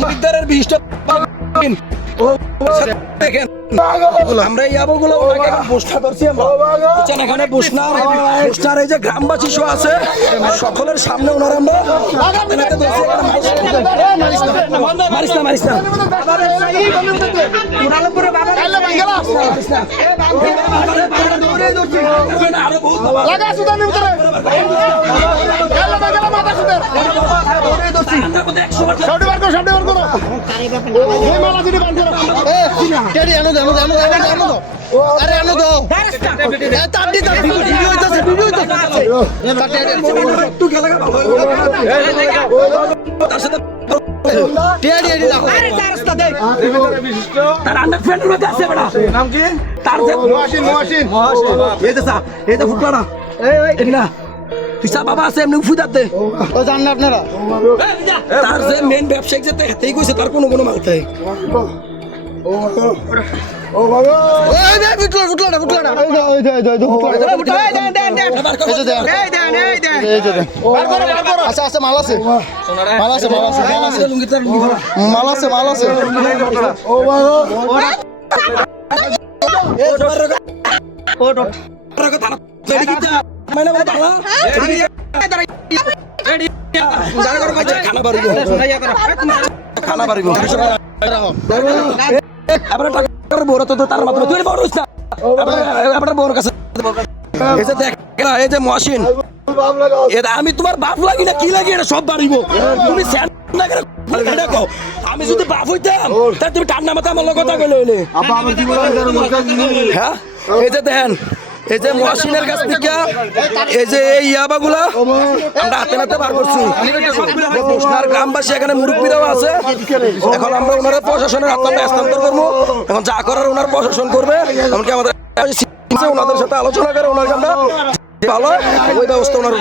বিদ্যারের বিশিষ্ট দেখেন আমরা এই আবগুলো বসনা ধরছি এখানে বসনার এই যে গ্রামবাসী সহ আছে সকলের সামনে ওনার আমরা মারিস না বাবা আছে এমনি ফুটাতে জান না আপনারা তার যে মেন ব্যবসায়িক যেতে হাতেই কইছে তার কোনো মাল থাকে ও বাবা এই দে বুটলাটা আচ্ছা মাল আছে ও খানা বাড়ি আমি তোমার বাপ লাগি না কি লাগি এটা সব বাড়িব তুমি আমি যদি বাপ হইতাম তাহলে তুমি ঠান্ডা মাথা আমার কথা কইলে হ্যাঁ এই যে দেখেন এই যে মহসিনের কাছ থেকে এই যে এই ইয়াবাগুলা আমরা হাতে নাতে বার করছি বসনার গ্রামবাসী এখানে মুরব্বীরাও আছে এখন আমরা ওনারা প্রশাসনের হাতে হস্তান্তর করবো এখন যা করার ওনার প্রশাসন করবে এমনকি আমাদের ওনাদের সাথে আলোচনা করে ওনার আমরা ভালো ওই ব্যবস্থা ওনার